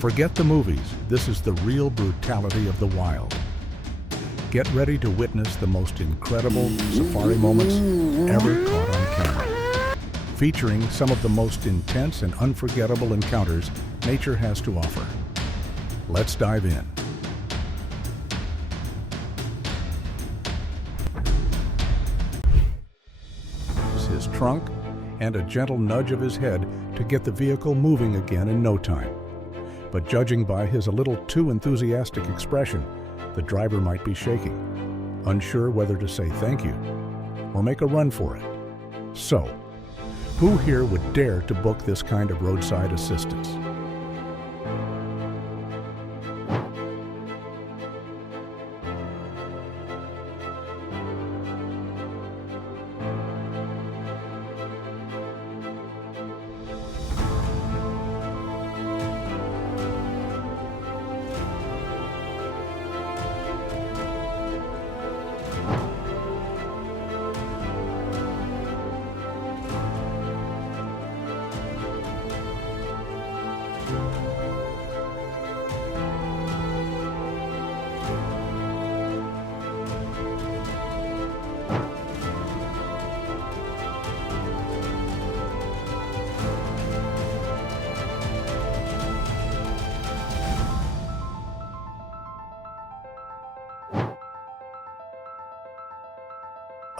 Forget the movies. This is the real brutality of the wild. Get ready to witness the most incredible safari moments ever caught on camera, featuring some of the most intense and unforgettable encounters nature has to offer. Let's dive in. His trunk and a gentle nudge of his head to get the vehicle moving again in no time. But judging by his a little too enthusiastic expression, the driver might be shaking, unsure whether to say thank you or make a run for it. So, who here would dare to book this kind of roadside assistance?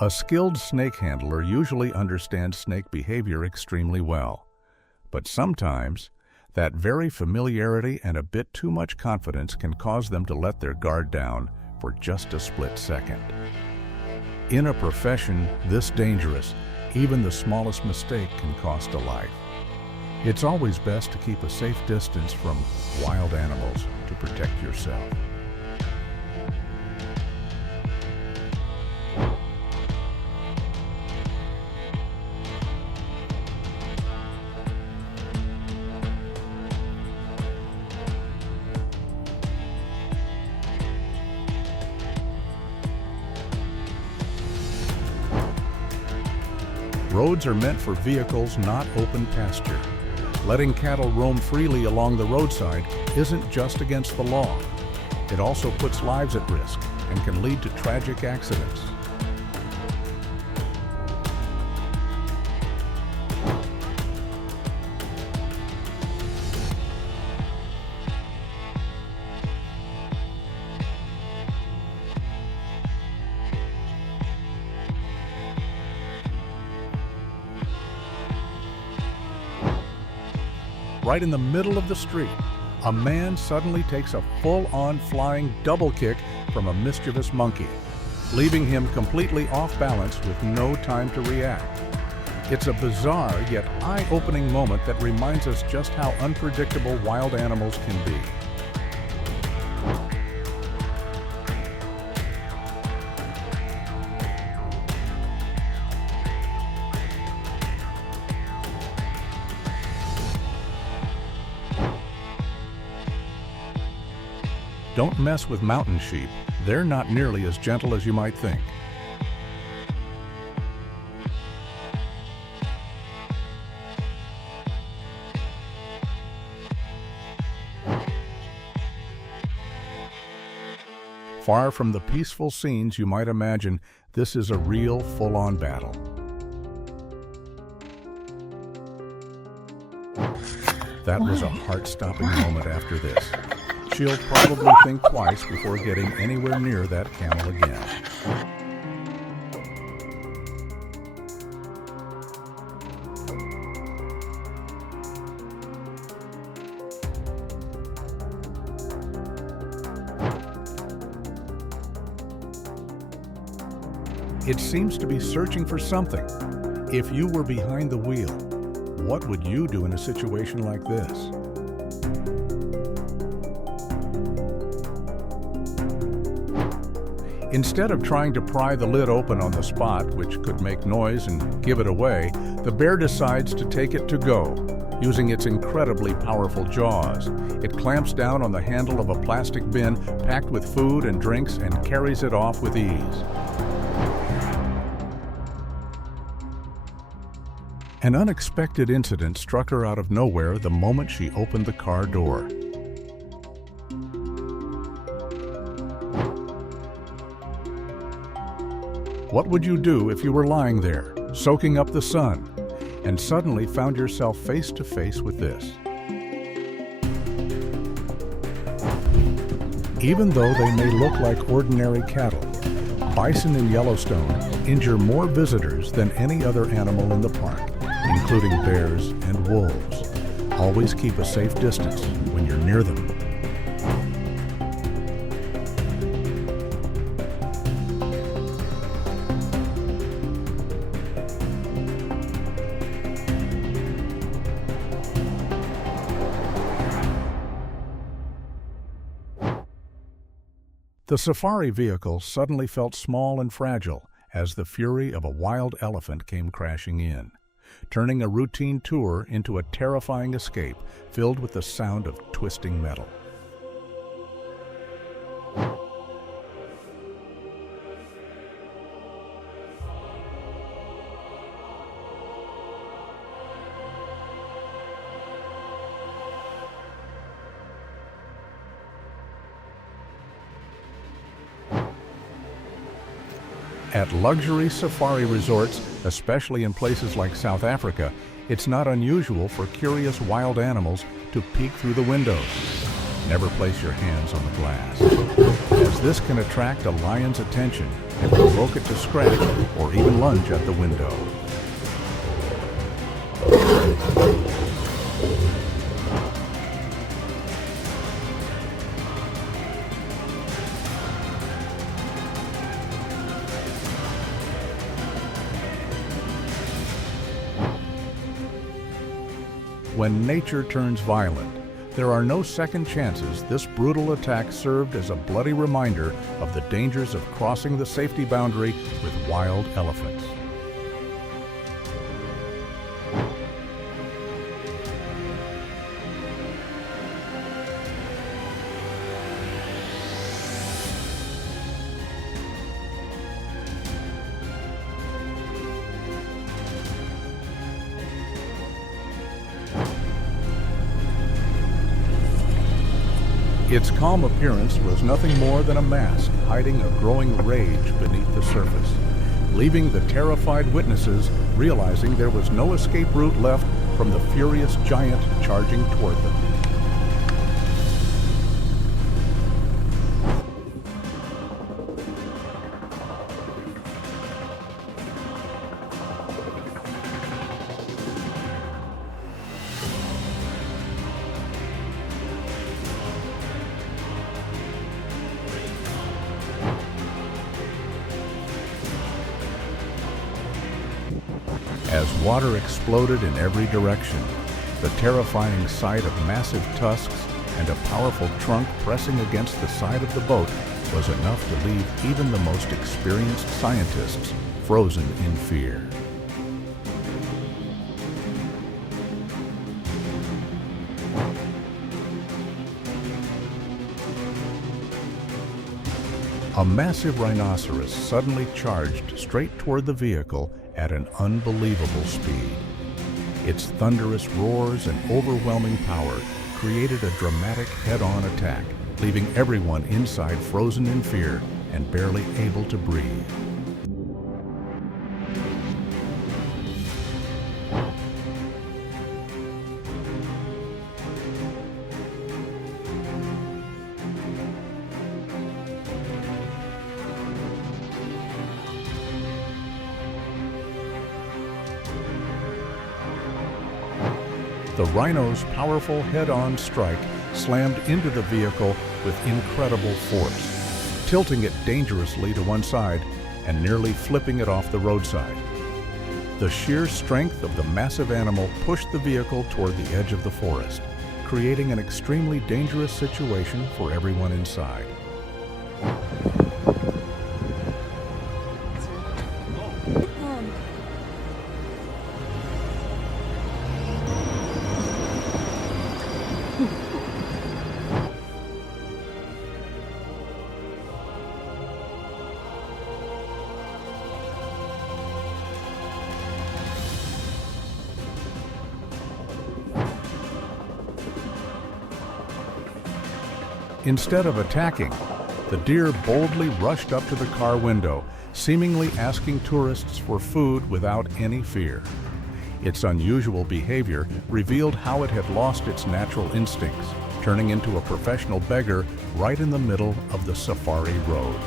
A skilled snake handler usually understands snake behavior extremely well, but sometimes that very familiarity and a bit too much confidence can cause them to let their guard down for just a split second. In a profession this dangerous, even the smallest mistake can cost a life. It's always best to keep a safe distance from wild animals to protect yourself. Roads are meant for vehicles, not open pasture. Letting cattle roam freely along the roadside isn't just against the law. It also puts lives at risk and can lead to tragic accidents. Right in the middle of the street, a man suddenly takes a full-on flying double kick from a mischievous monkey, leaving him completely off balance with no time to react. It's a bizarre yet eye-opening moment that reminds us just how unpredictable wild animals can be. Don't mess with mountain sheep. They're not nearly as gentle as you might think. Far from the peaceful scenes you might imagine, this is a real full-on battle. That was a heart-stopping moment after this. She'll probably think twice before getting anywhere near that camel again. It seems to be searching for something. If you were behind the wheel, what would you do in a situation like this? Instead of trying to pry the lid open on the spot, which could make noise and give it away, the bear decides to take it to go. Using its incredibly powerful jaws, it clamps down on the handle of a plastic bin packed with food and drinks and carries it off with ease. An unexpected incident struck her out of nowhere the moment she opened the car door. What would you do if you were lying there, soaking up the sun, and suddenly found yourself face to face with this? Even though they may look like ordinary cattle, bison in Yellowstone injure more visitors than any other animal in the park, including bears and wolves. Always keep a safe distance when you're near them. The safari vehicle suddenly felt small and fragile as the fury of a wild elephant came crashing in, turning a routine tour into a terrifying escape filled with the sound of twisting metal. At luxury safari resorts, especially in places like South Africa, it's not unusual for curious wild animals to peek through the windows. Never place your hands on the glass, as this can attract a lion's attention and provoke it to scratch or even lunge at the window. When nature turns violent, there are no second chances. This brutal attack served as a bloody reminder of the dangers of crossing the safety boundary with wild elephants. Its calm appearance was nothing more than a mask hiding a growing rage beneath the surface, leaving the terrified witnesses realizing there was no escape route left from the furious giant charging toward them. As water exploded in every direction, the terrifying sight of massive tusks and a powerful trunk pressing against the side of the boat was enough to leave even the most experienced scientists frozen in fear. A massive rhinoceros suddenly charged straight toward the vehicle at an unbelievable speed. Its thunderous roars and overwhelming power created a dramatic head-on attack, leaving everyone inside frozen in fear and barely able to breathe. The rhino's powerful head-on strike slammed into the vehicle with incredible force, tilting it dangerously to one side and nearly flipping it off the roadside. The sheer strength of the massive animal pushed the vehicle toward the edge of the forest, creating an extremely dangerous situation for everyone inside. Instead of attacking, the deer boldly rushed up to the car window, seemingly asking tourists for food without any fear. Its unusual behavior revealed how it had lost its natural instincts, turning into a professional beggar right in the middle of the safari road.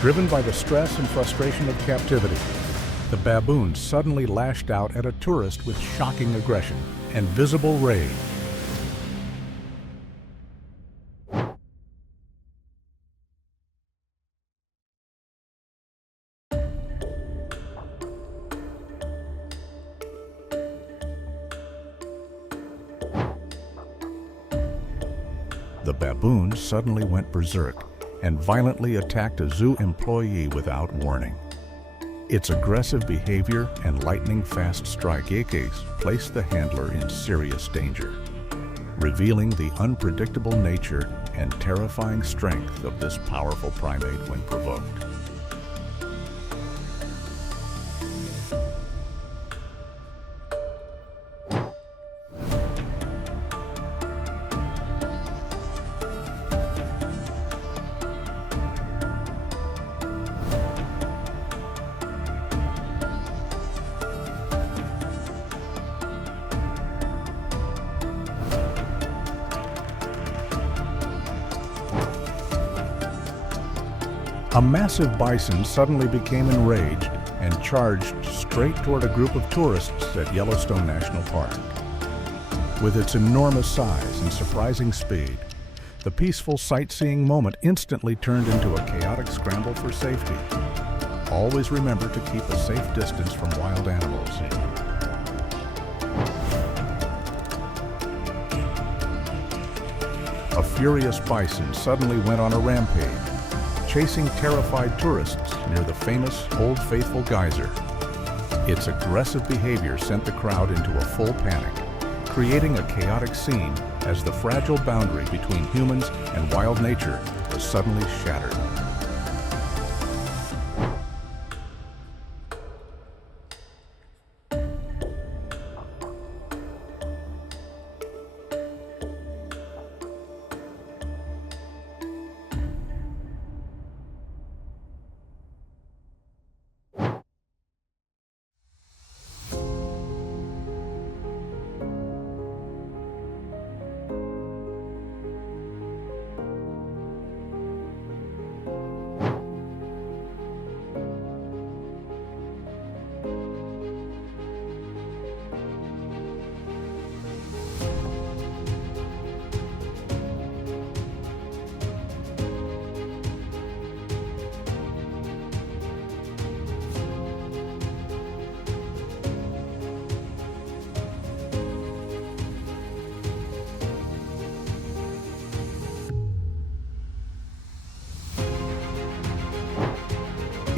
Driven by the stress and frustration of captivity, the baboon suddenly lashed out at a tourist with shocking aggression and visible rage. The baboon suddenly went berserk and violently attacked a zoo employee without warning. Its aggressive behavior and lightning-fast strikes placed the handler in serious danger, revealing the unpredictable nature and terrifying strength of this powerful primate when provoked. A massive bison suddenly became enraged and charged straight toward a group of tourists at Yellowstone National Park. With its enormous size and surprising speed, the peaceful sightseeing moment instantly turned into a chaotic scramble for safety. Always remember to keep a safe distance from wild animals. A furious bison suddenly went on a rampage, chasing terrified tourists near the famous Old Faithful geyser. Its aggressive behavior sent the crowd into a full panic, creating a chaotic scene as the fragile boundary between humans and wild nature was suddenly shattered.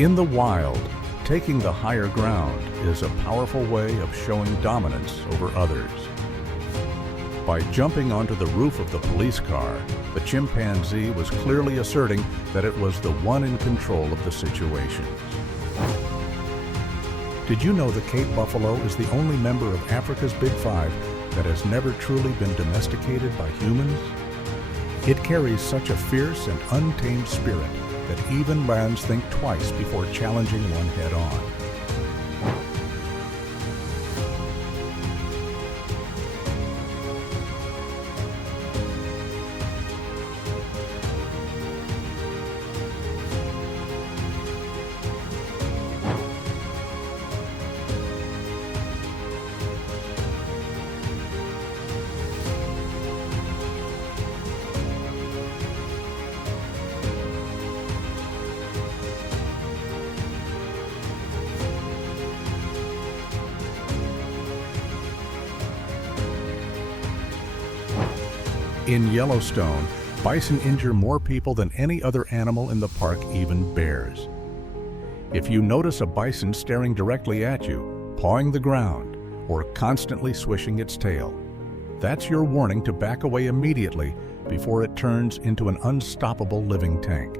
In the wild, taking the higher ground is a powerful way of showing dominance over others. By jumping onto the roof of the police car, the chimpanzee was clearly asserting that it was the one in control of the situation. Did you know the Cape buffalo is the only member of Africa's Big Five that has never truly been domesticated by humans? It carries such a fierce and untamed spirit that even lions think twice before challenging one head-on. In Yellowstone, bison injure more people than any other animal in the park, even bears. If you notice a bison staring directly at you, pawing the ground, or constantly swishing its tail, that's your warning to back away immediately before it turns into an unstoppable living tank.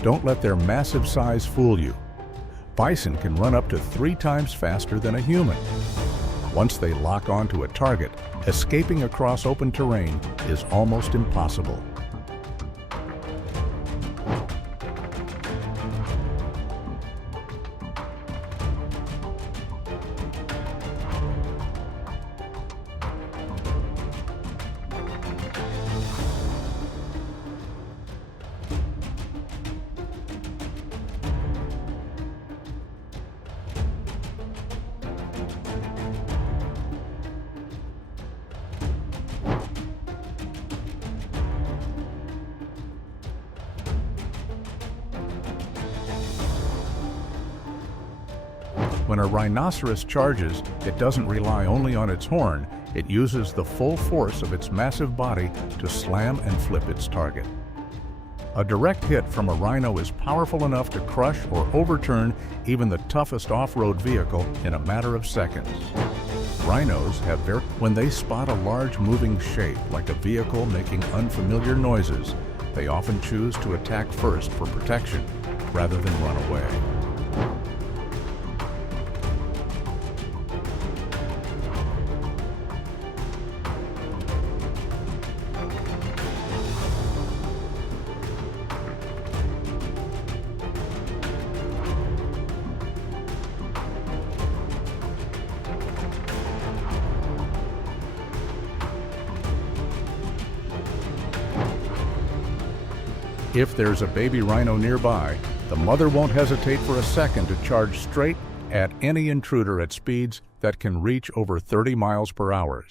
Don't let their massive size fool you. Bison can run up to 3 times faster than a human. Once they lock onto a target, escaping across open terrain is almost impossible. When a rhinoceros charges, it doesn't rely only on its horn, it uses the full force of its massive body to slam and flip its target. A direct hit from a rhino is powerful enough to crush or overturn even the toughest off-road vehicle in a matter of seconds. Rhinos have when they spot a large moving shape like a vehicle making unfamiliar noises, they often choose to attack first for protection rather than run away. If there's a baby rhino nearby, the mother won't hesitate for a second to charge straight at any intruder at speeds that can reach over 30 miles per hour.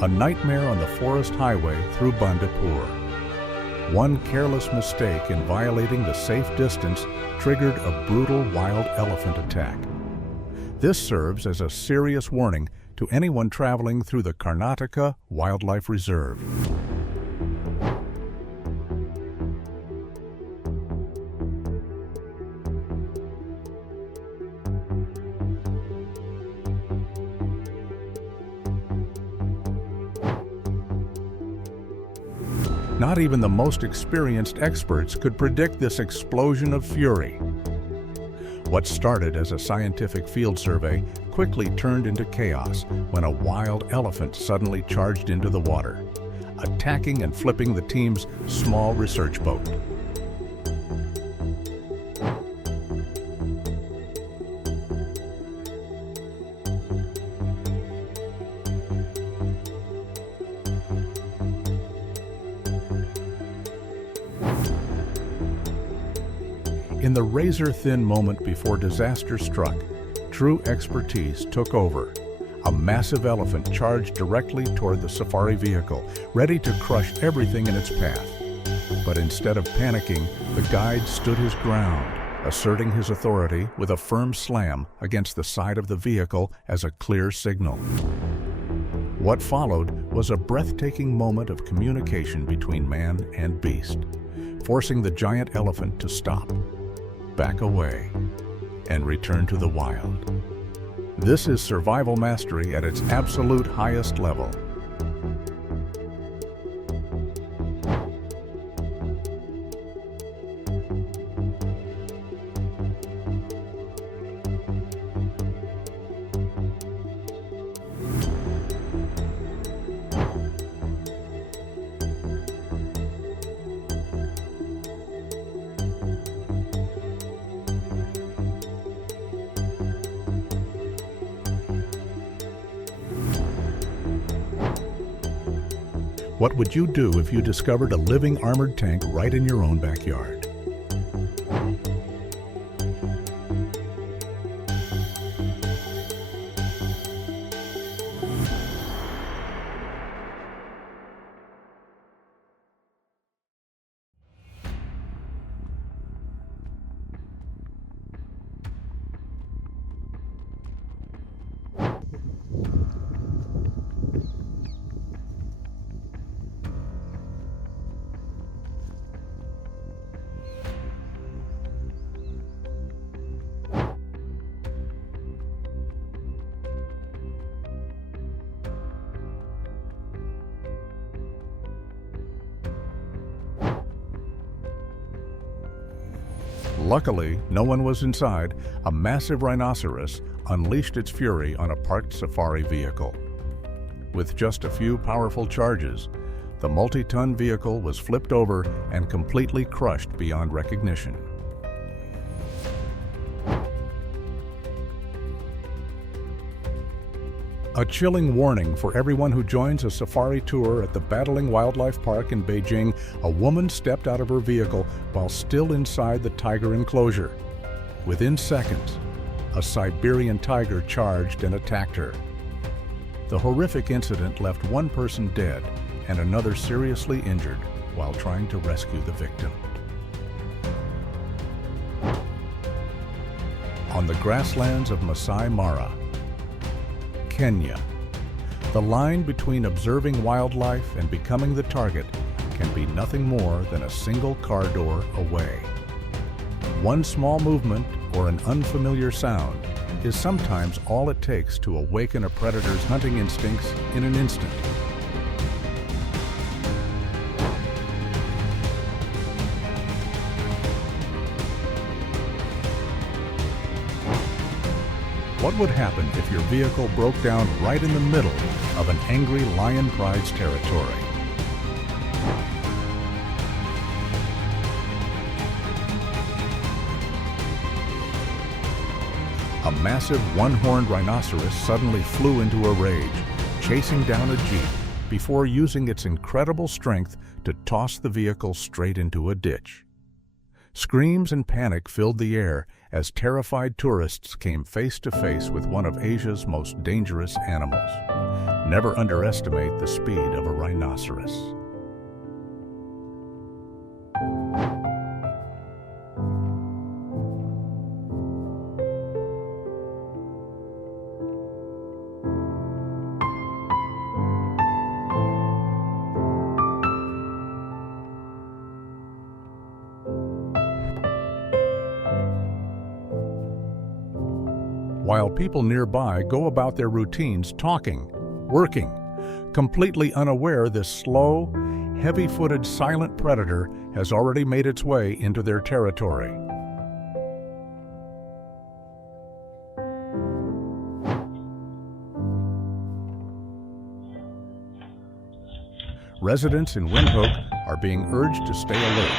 A nightmare on the forest highway through Bandipur. One careless mistake in violating the safe distance triggered a brutal wild elephant attack. This serves as a serious warning to anyone traveling through the Karnataka Wildlife Reserve. Not even the most experienced experts could predict this explosion of fury. What started as a scientific field survey quickly turned into chaos when a wild elephant suddenly charged into the water, attacking and flipping the team's small research boat. In the razor-thin moment before disaster struck, true expertise took over. A massive elephant charged directly toward the safari vehicle, ready to crush everything in its path. But instead of panicking, the guide stood his ground, asserting his authority with a firm slam against the side of the vehicle as a clear signal. What followed was a breathtaking moment of communication between man and beast, forcing the giant elephant to stop, back away, and return to the wild. This is survival mastery at its absolute highest level. What would you do if you discovered a living armored tank right in your own backyard? Luckily, no one was inside. A massive rhinoceros unleashed its fury on a parked safari vehicle. With just a few powerful charges, the multi-ton vehicle was flipped over and completely crushed beyond recognition. A chilling warning for everyone who joins a safari tour at the Battling Wildlife Park in Beijing. A woman stepped out of her vehicle while still inside the tiger enclosure. Within seconds, a Siberian tiger charged and attacked her. The horrific incident left one person dead and another seriously injured while trying to rescue the victim. On the grasslands of Masai Mara, Kenya, the line between observing wildlife and becoming the target can be nothing more than a single car door away. One small movement or an unfamiliar sound is sometimes all it takes to awaken a predator's hunting instincts in an instant. What would happen if your vehicle broke down right in the middle of an angry lion pride's territory? A massive one-horned rhinoceros suddenly flew into a rage, chasing down a Jeep before using its incredible strength to toss the vehicle straight into a ditch. Screams and panic filled the air as terrified tourists came face to face with one of Asia's most dangerous animals. Never underestimate the speed of a rhinoceros. While people nearby go about their routines talking, working, completely unaware this slow, heavy-footed silent predator has already made its way into their territory. Residents in Windhoek are being urged to stay alert,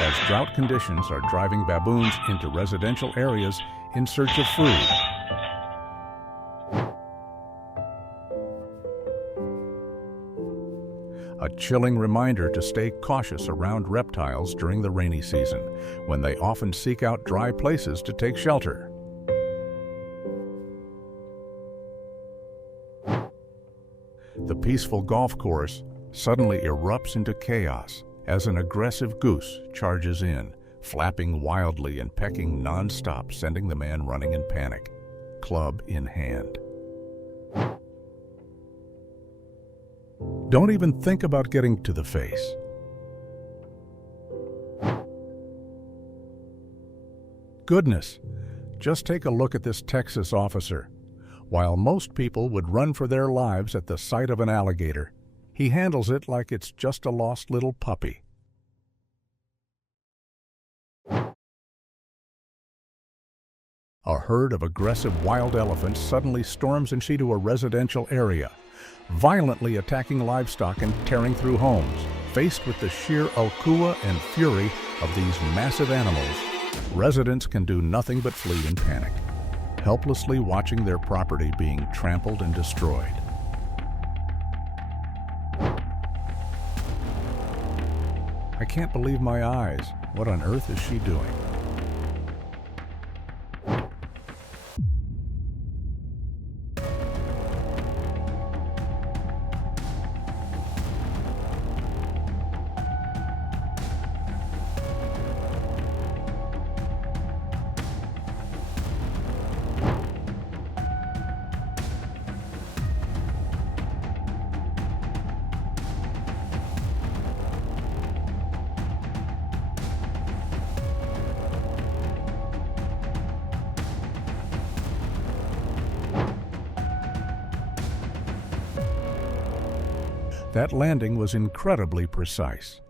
as drought conditions are driving baboons into residential areas in search of food. A chilling reminder to stay cautious around reptiles during the rainy season, when they often seek out dry places to take shelter. The peaceful golf course suddenly erupts into chaos as an aggressive goose charges in, flapping wildly and pecking nonstop, sending the man running in panic, club in hand. Don't even think about getting to the face. Goodness, just take a look at this Texas officer. While most people would run for their lives at the sight of an alligator, he handles it like it's just a lost little puppy. A herd of aggressive wild elephants suddenly storms into a residential area, violently attacking livestock and tearing through homes. Faced with the sheer ukua and fury of these massive animals, residents can do nothing but flee in panic, helplessly watching their property being trampled and destroyed. I can't believe my eyes. What on earth is she doing? That landing was incredibly precise.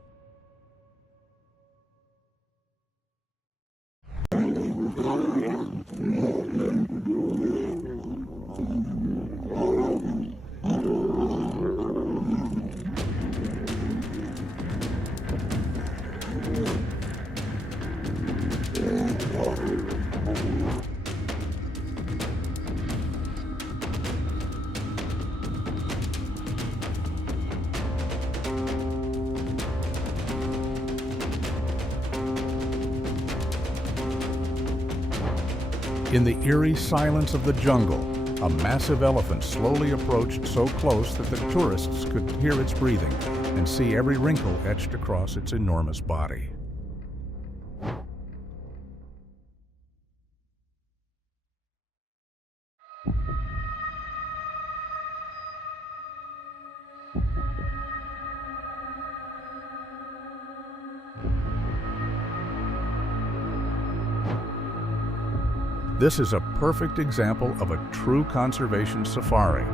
In the eerie silence of the jungle, a massive elephant slowly approached so close that the tourists could hear its breathing and see every wrinkle etched across its enormous body. This is a perfect example of a true conservation safari.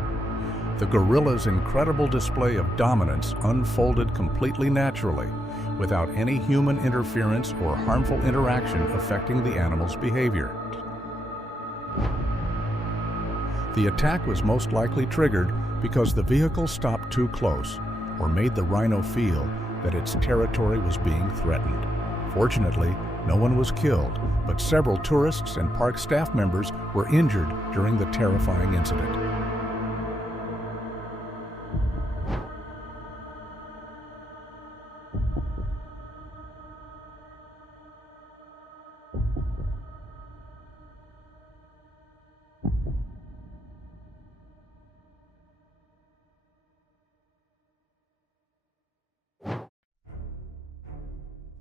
The gorilla's incredible display of dominance unfolded completely naturally, without any human interference or harmful interaction affecting the animal's behavior. The attack was most likely triggered because the vehicle stopped too close or made the rhino feel that its territory was being threatened. Fortunately, no one was killed, but several tourists and park staff members were injured during the terrifying incident.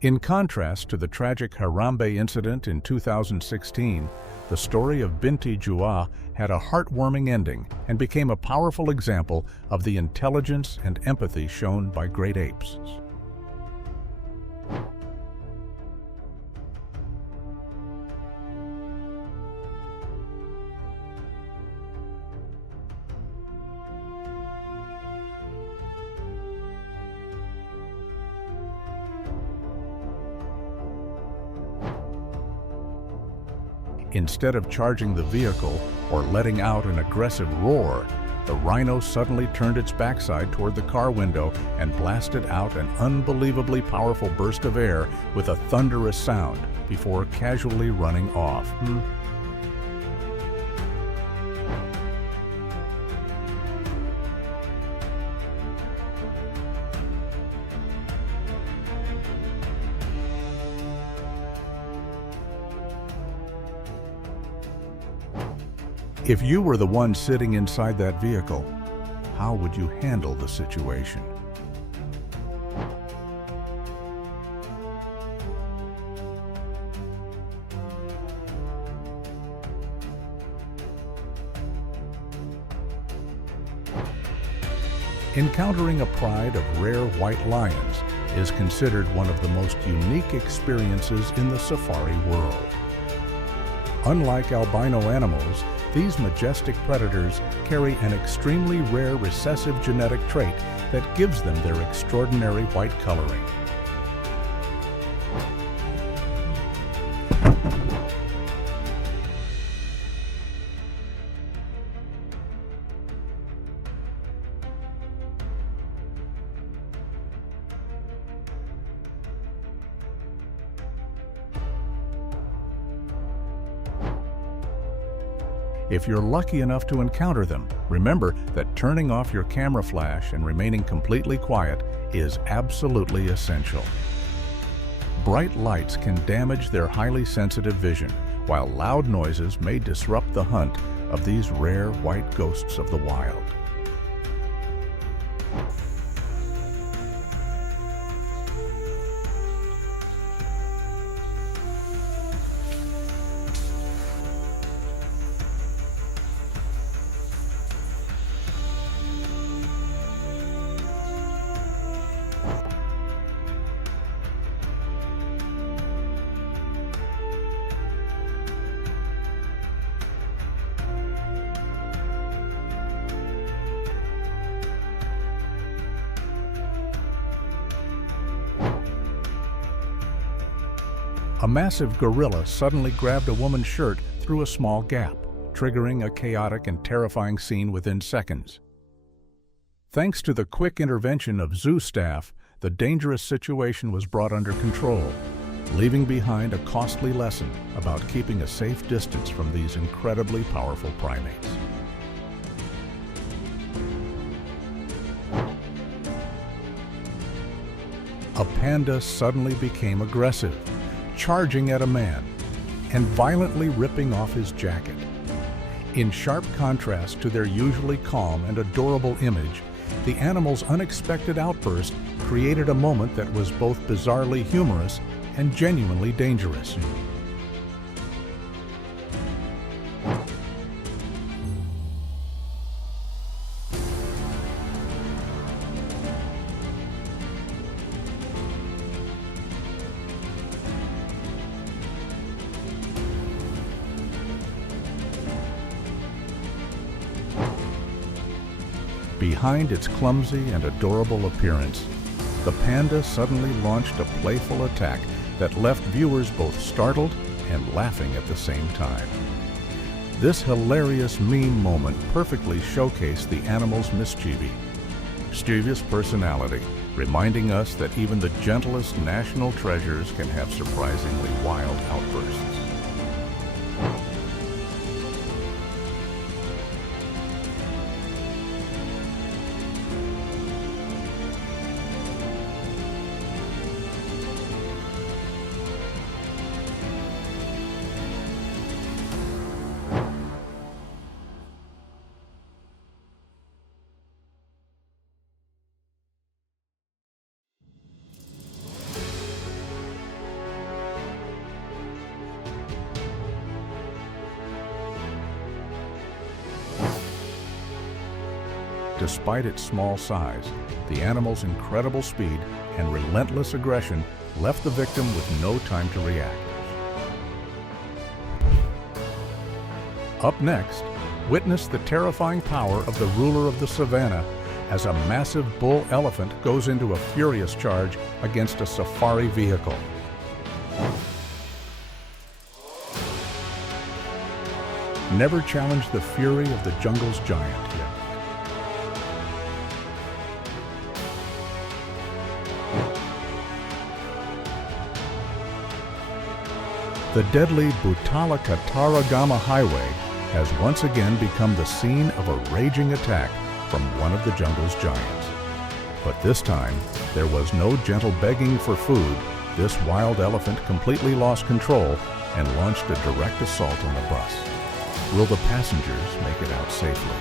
In contrast to the tragic Harambe incident in 2016, the story of Binti Jua had a heartwarming ending and became a powerful example of the intelligence and empathy shown by great apes. Instead of charging the vehicle or letting out an aggressive roar, the rhino suddenly turned its backside toward the car window and blasted out an unbelievably powerful burst of air with a thunderous sound before casually running off. If you were the one sitting inside that vehicle, how would you handle the situation? Encountering a pride of rare white lions is considered one of the most unique experiences in the safari world. Unlike albino animals, these majestic predators carry an extremely rare recessive genetic trait that gives them their extraordinary white coloring. If you're lucky enough to encounter them, remember that turning off your camera flash and remaining completely quiet is absolutely essential. Bright lights can damage their highly sensitive vision, while loud noises may disrupt the hunt of these rare white ghosts of the wild. A massive gorilla suddenly grabbed a woman's shirt through a small gap, triggering a chaotic and terrifying scene within seconds. Thanks to the quick intervention of zoo staff, the dangerous situation was brought under control, leaving behind a costly lesson about keeping a safe distance from these incredibly powerful primates. A panda suddenly became aggressive, charging at a man and violently ripping off his jacket. In sharp contrast to their usually calm and adorable image, the animal's unexpected outburst created a moment that was both bizarrely humorous and genuinely dangerous. Behind its clumsy and adorable appearance, the panda suddenly launched a playful attack that left viewers both startled and laughing at the same time. This hilarious meme moment perfectly showcased the animal's mischievous personality, reminding us that even the gentlest national treasures can have surprisingly wild outbursts. Despite its small size, the animal's incredible speed and relentless aggression left the victim with no time to react. Up next, witness the terrifying power of the ruler of the savannah as a massive bull elephant goes into a furious charge against a safari vehicle. never challenged the fury of the jungle's giant yet. The deadly Butala-Kataragama Highway has once again become the scene of a raging attack from one of the jungle's giants. But this time, there was no gentle begging for food. This wild elephant completely lost control and launched a direct assault on the bus. Will the passengers make it out safely?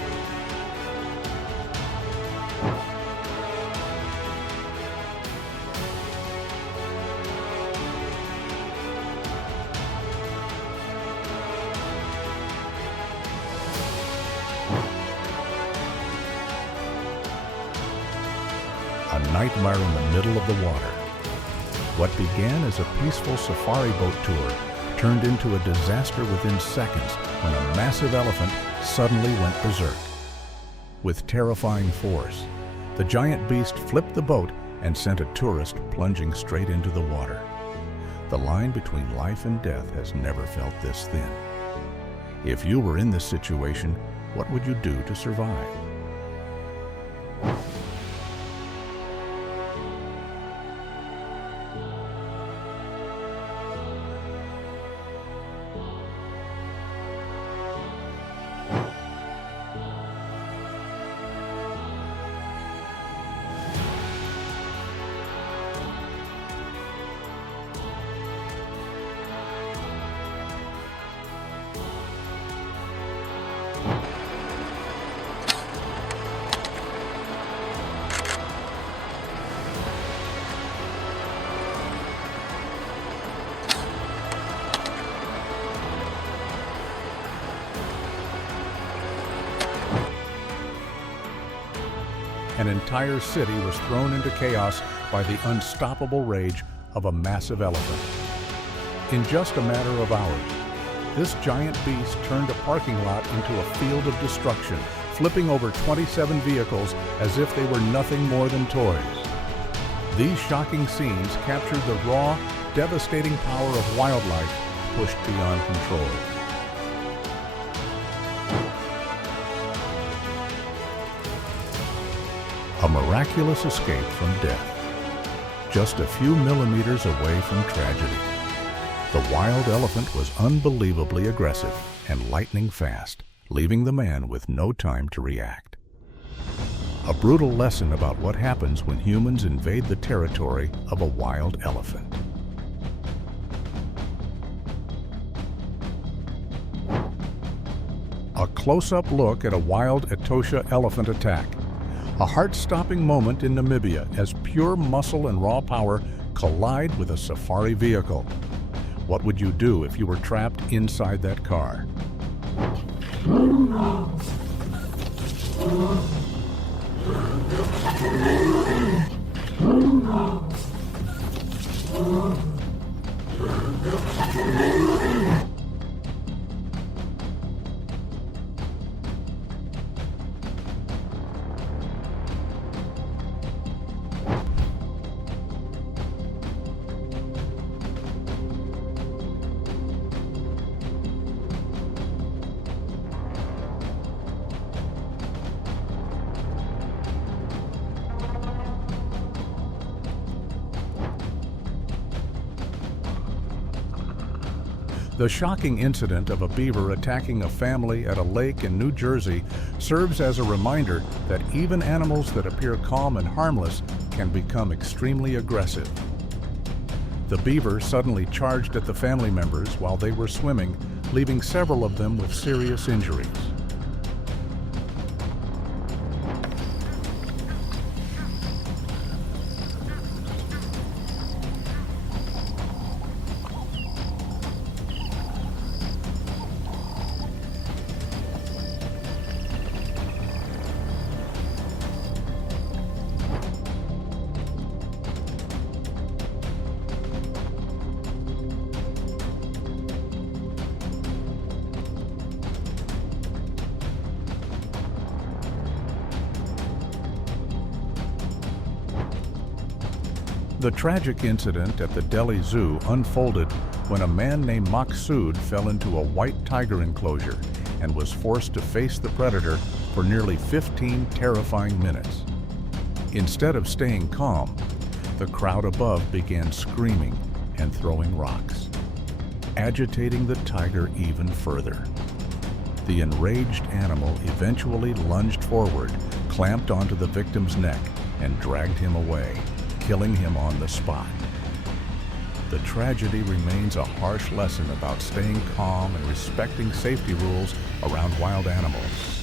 A nightmare in the middle of the water. What began as a peaceful safari boat tour turned into a disaster within seconds when a massive elephant suddenly went berserk. With terrifying force, the giant beast flipped the boat and sent a tourist plunging straight into the water. The line between life and death has never felt this thin. If you were in this situation, what would you do to survive? An entire city was thrown into chaos by the unstoppable rage of a massive elephant. In just a matter of hours, this giant beast turned a parking lot into a field of destruction, flipping over 27 vehicles as if they were nothing more than toys. These shocking scenes captured the raw, devastating power of wildlife pushed beyond control. A miraculous escape from death, just a few millimeters away from tragedy. The wild elephant was unbelievably aggressive and lightning fast, leaving the man with no time to react. A brutal lesson about what happens when humans invade the territory of a wild elephant. A close-up look at a wild Etosha elephant attack. A heart-stopping moment in Namibia as pure muscle and raw power collide with a safari vehicle. What would you do if you were trapped inside that car? The shocking incident of a beaver attacking a family at a lake in New Jersey serves as a reminder that even animals that appear calm and harmless can become extremely aggressive. The beaver suddenly charged at the family members while they were swimming, leaving several of them with serious injuries. The tragic incident at the Delhi Zoo unfolded when a man named Maqsood fell into a white tiger enclosure and was forced to face the predator for nearly 15 terrifying minutes. Instead of staying calm, the crowd above began screaming and throwing rocks, agitating the tiger even further. The enraged animal eventually lunged forward, clamped onto the victim's neck, and dragged him away, killing him on the spot. The tragedy remains a harsh lesson about staying calm and respecting safety rules around wild animals.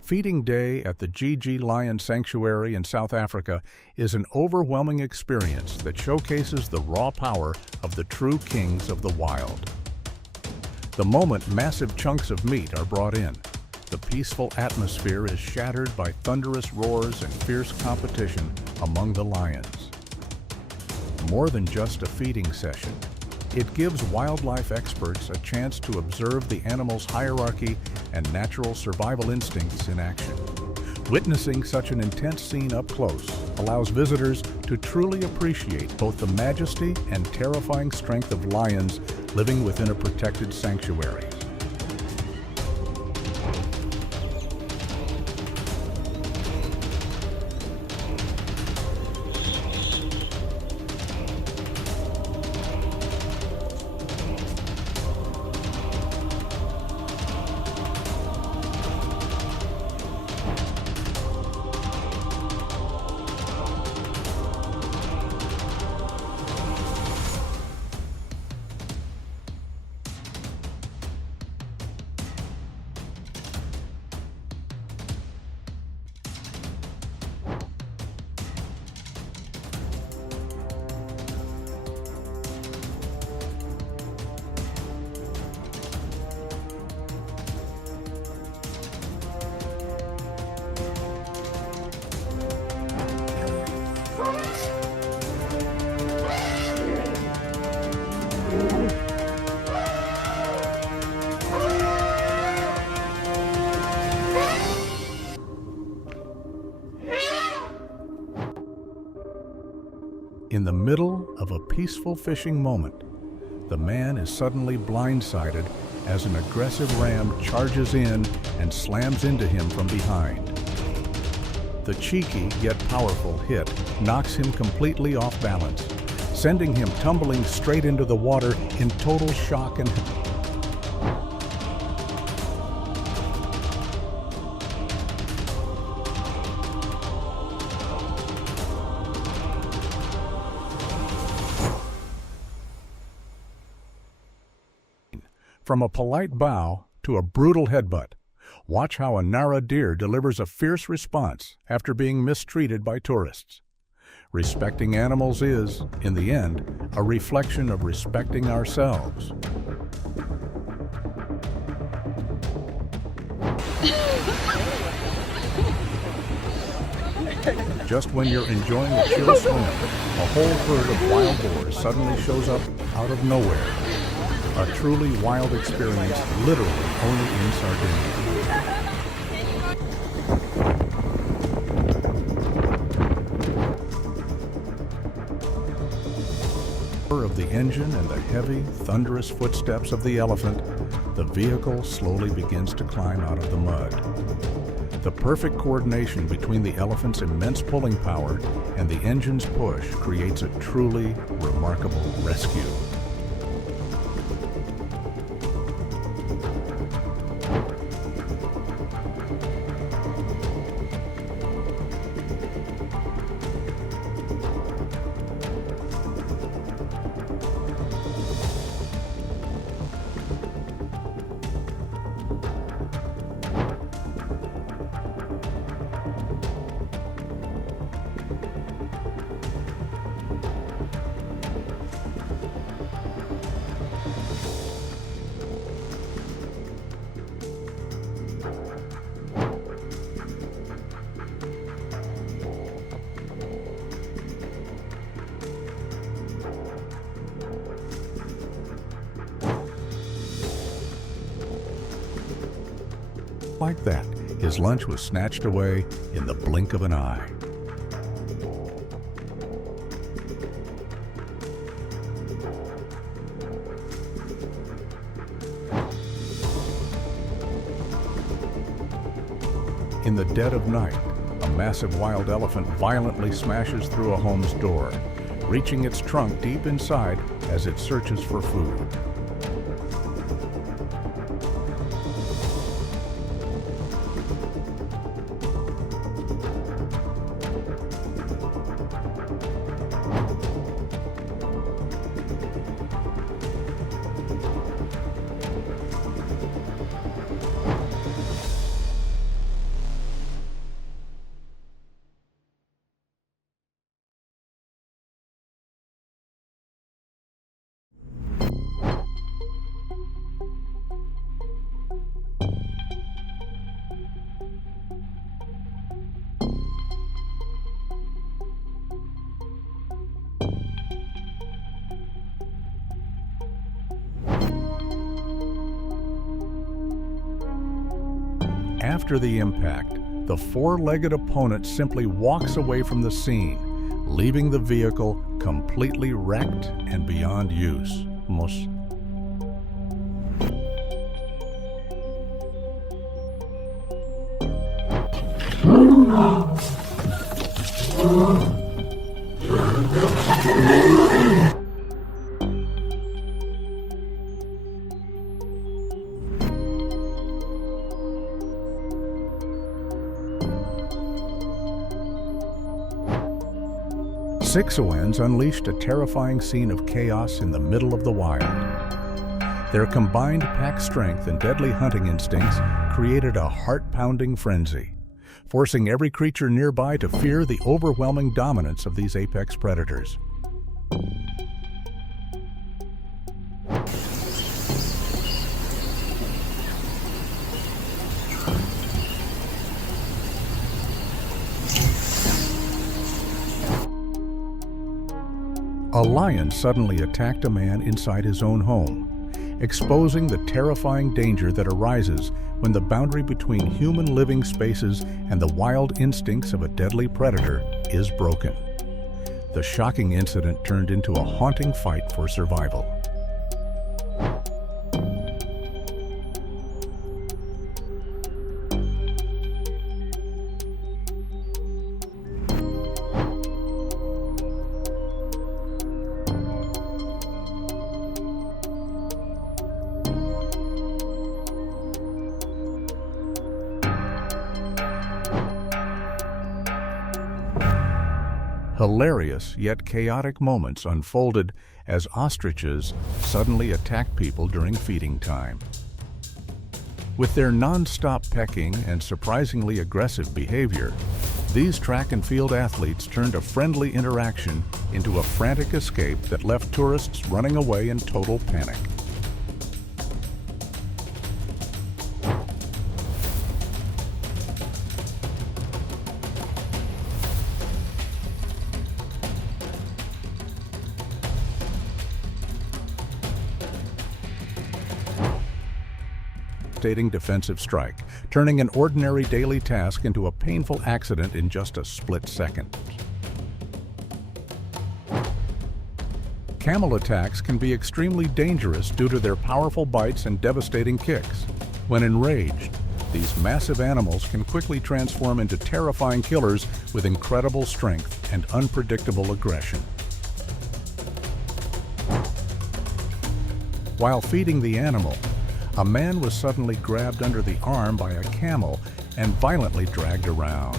Feeding day at the Gigi Lion Sanctuary in South Africa is an overwhelming experience that showcases the raw power of the true kings of the wild. The moment massive chunks of meat are brought in, the peaceful atmosphere is shattered by thunderous roars and fierce competition among the lions. More than just a feeding session, it gives wildlife experts a chance to observe the animal's hierarchy and natural survival instincts in action. Witnessing such an intense scene up close allows visitors to truly appreciate both the majesty and terrifying strength of lions living within a protected sanctuary. In the middle of a peaceful fishing moment, the man is suddenly blindsided as an aggressive ram charges in and slams into him from behind. The cheeky yet powerful hit knocks him completely off balance, sending him tumbling straight into the water in total shock and From a polite bow to a brutal headbutt, watch how a Nara deer delivers a fierce response after being mistreated by tourists. Respecting animals is, in the end, a reflection of respecting ourselves. Just when you're enjoying a chill swim, a whole herd of wild boars suddenly shows up out of nowhere. A truly wild experience, literally only in Sardinia. Of the engine and the heavy, thunderous footsteps of the elephant, the vehicle slowly begins to climb out of the mud. The perfect coordination between the elephant's immense pulling power and the engine's push creates a truly remarkable rescue. Like that, his lunch was snatched away in the blink of an eye. In the dead of night, a massive wild elephant violently smashes through a home's door, reaching its trunk deep inside as it searches for food. After the impact, the four-legged opponent simply walks away from the scene, leaving the vehicle completely wrecked and beyond use. Sixoens unleashed a terrifying scene of chaos in the middle of the wild. Their combined pack strength and deadly hunting instincts created a heart-pounding frenzy, forcing every creature nearby to fear the overwhelming dominance of these apex predators. A lion suddenly attacked a man inside his own home, exposing the terrifying danger that arises when the boundary between human living spaces and the wild instincts of a deadly predator is broken. The shocking incident turned into a haunting fight for survival. Hilarious yet chaotic moments unfolded as ostriches suddenly attacked people during feeding time. With their nonstop pecking and surprisingly aggressive behavior, these track and field athletes turned a friendly interaction into a frantic escape that left tourists running away in total panic. Defensive strike, turning an ordinary daily task into a painful accident in just a split second. Camel attacks can be extremely dangerous due to their powerful bites and devastating kicks. When enraged, these massive animals can quickly transform into terrifying killers with incredible strength and unpredictable aggression. While feeding the animal, a man was suddenly grabbed under the arm by a camel and violently dragged around.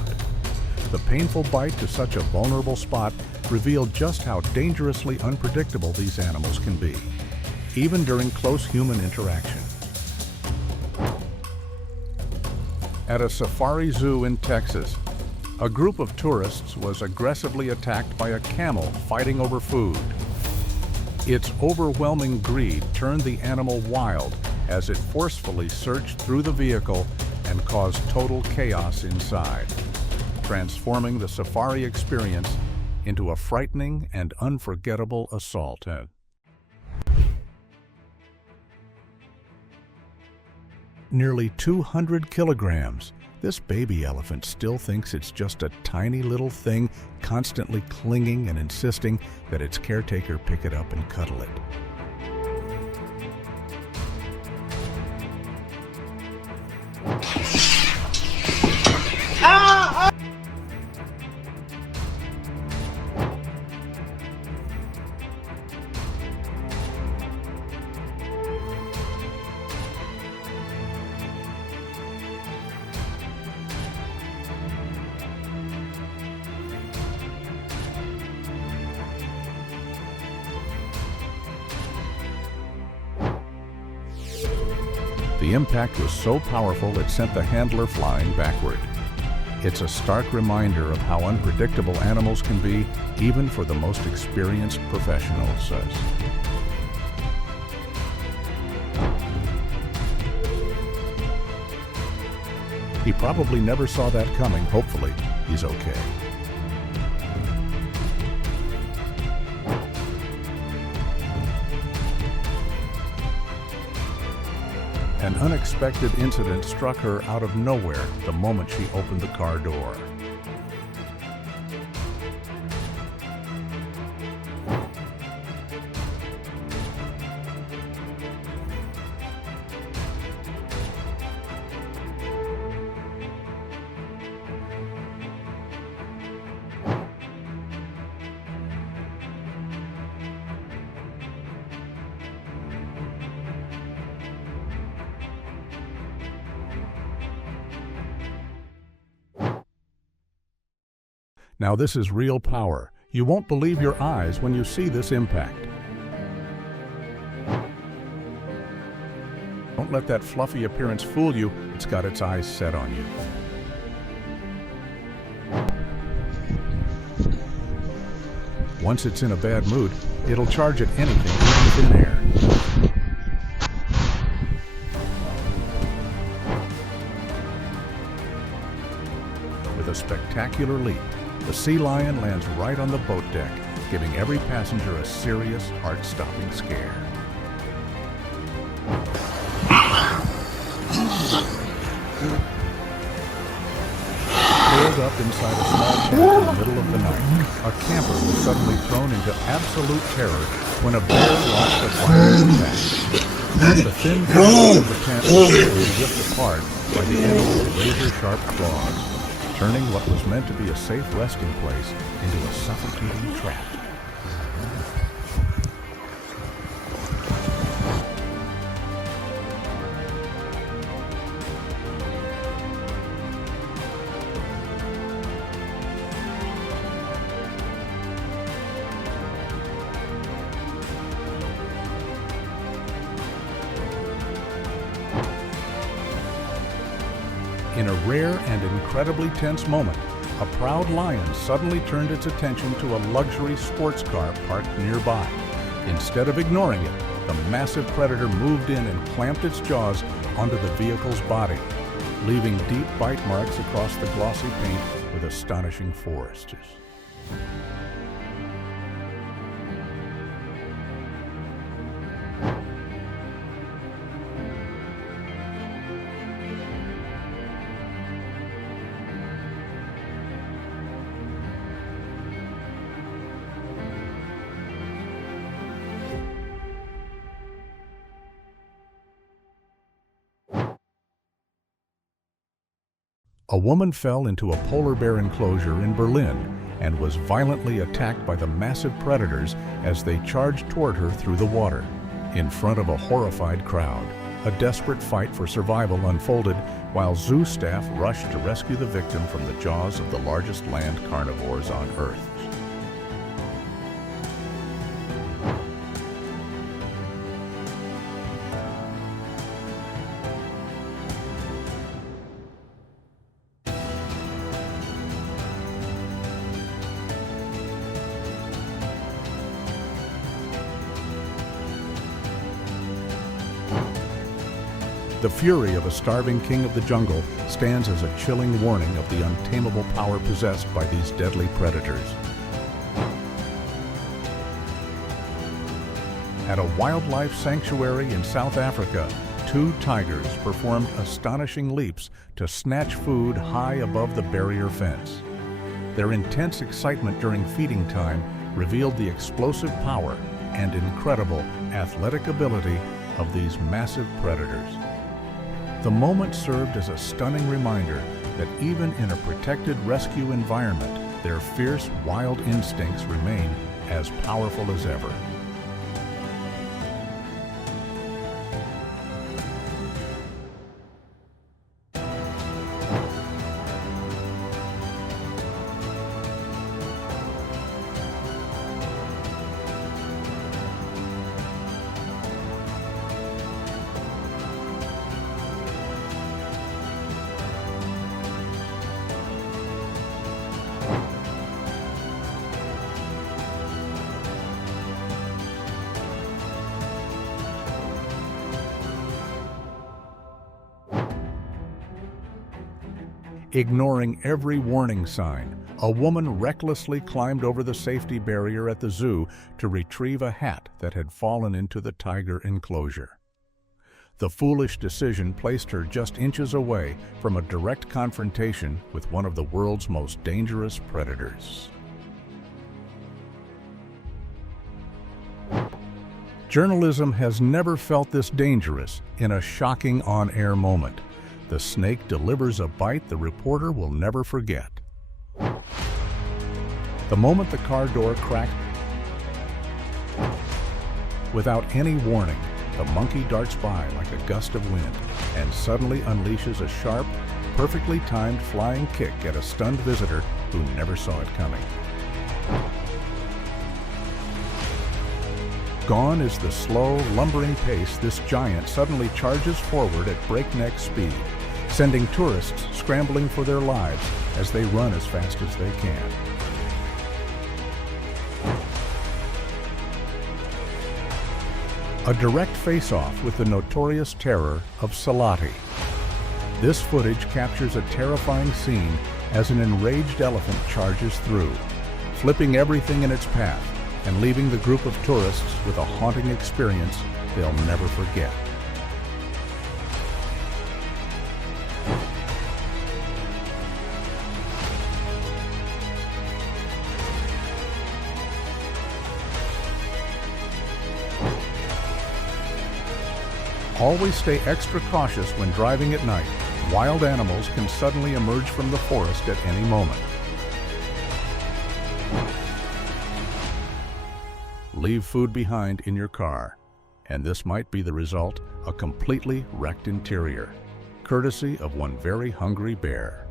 The painful bite to such a vulnerable spot revealed just how dangerously unpredictable these animals can be, even during close human interaction. At a safari zoo in Texas, a group of tourists was aggressively attacked by a camel fighting over food. Its overwhelming greed turned the animal wild as it forcefully surged through the vehicle and caused total chaos inside, transforming the safari experience into a frightening and unforgettable assault. Nearly 200 kilograms, this baby elephant still thinks it's just a tiny little thing, constantly clinging and insisting that its caretaker pick it up and cuddle it. The impact was so powerful it sent the handler flying backward. It's a stark reminder of how unpredictable animals can be, even for the most experienced professionals. He probably never saw that coming. Hopefully, he's okay. An unexpected incident struck her out of nowhere the moment she opened the car door. Now this is real power. You won't believe your eyes when you see this impact. Don't let that fluffy appearance fool you. It's got its eyes set on you. Once it's in a bad mood, it'll charge at anything, even thin air. With a spectacular leap, the sea lion lands right on the boat deck, giving every passenger a serious, heart-stopping scare. Curled up inside a small tent in the middle of the night, a camper was suddenly thrown into absolute terror when a bear launched a violent attack. The thin panels of the tent were ripped apart by the animal's razor-sharp claws, turning what was meant to be a safe resting place into a suffocating trap. In a rare and incredibly tense moment, a proud lion suddenly turned its attention to a luxury sports car parked nearby. Instead of ignoring it, the massive predator moved in and clamped its jaws onto the vehicle's body, leaving deep bite marks across the glossy paint with astonishing force. A woman fell into a polar bear enclosure in Berlin and was violently attacked by the massive predators as they charged toward her through the water. In front of a horrified crowd, a desperate fight for survival unfolded while zoo staff rushed to rescue the victim from the jaws of the largest land carnivores on Earth. The fury of a starving king of the jungle stands as a chilling warning of the untamable power possessed by these deadly predators. At a wildlife sanctuary in South Africa, 2 tigers performed astonishing leaps to snatch food high above the barrier fence. Their intense excitement during feeding time revealed the explosive power and incredible athletic ability of these massive predators. The moment served as a stunning reminder that even in a protected rescue environment, their fierce, wild instincts remain as powerful as ever. Ignoring every warning sign, a woman recklessly climbed over the safety barrier at the zoo to retrieve a hat that had fallen into the tiger enclosure. The foolish decision placed her just inches away from a direct confrontation with one of the world's most dangerous predators. Journalism has never felt this dangerous in a shocking on-air moment. The snake delivers a bite the reporter will never forget. The moment the car door cracked, without any warning, the monkey darts by like a gust of wind and suddenly unleashes a sharp, perfectly timed flying kick at a stunned visitor who never saw it coming. Gone is the slow, lumbering pace this giant suddenly charges forward at breakneck speed, sending tourists scrambling for their lives as they run as fast as they can. A direct face-off with the notorious terror of Salati. This footage captures a terrifying scene as an enraged elephant charges through, flipping everything in its path and leaving the group of tourists with a haunting experience they'll never forget. Always stay extra cautious when driving at night. Wild animals can suddenly emerge from the forest at any moment. Leave food behind in your car, and this might be the result, a completely wrecked interior, courtesy of one very hungry bear.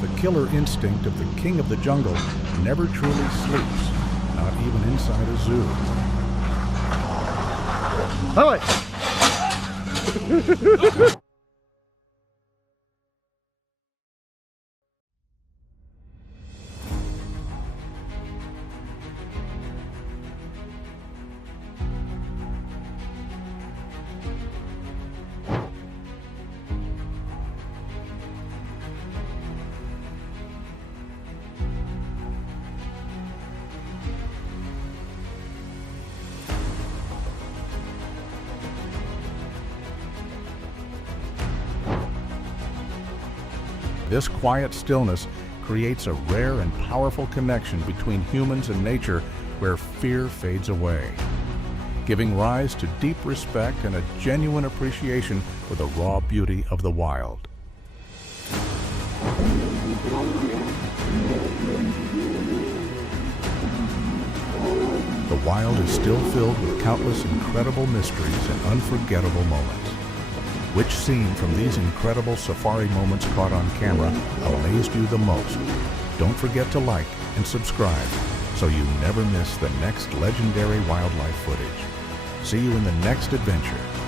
The killer instinct of the king of the jungle never truly sleeps, not even inside a zoo. This quiet stillness creates a rare and powerful connection between humans and nature where fear fades away, giving rise to deep respect and a genuine appreciation for the raw beauty of the wild. The wild is still filled with countless incredible mysteries and unforgettable moments. Which scene from these incredible safari moments caught on camera amazed you the most? Don't forget to like and subscribe so you never miss the next legendary wildlife footage. See you in the next adventure.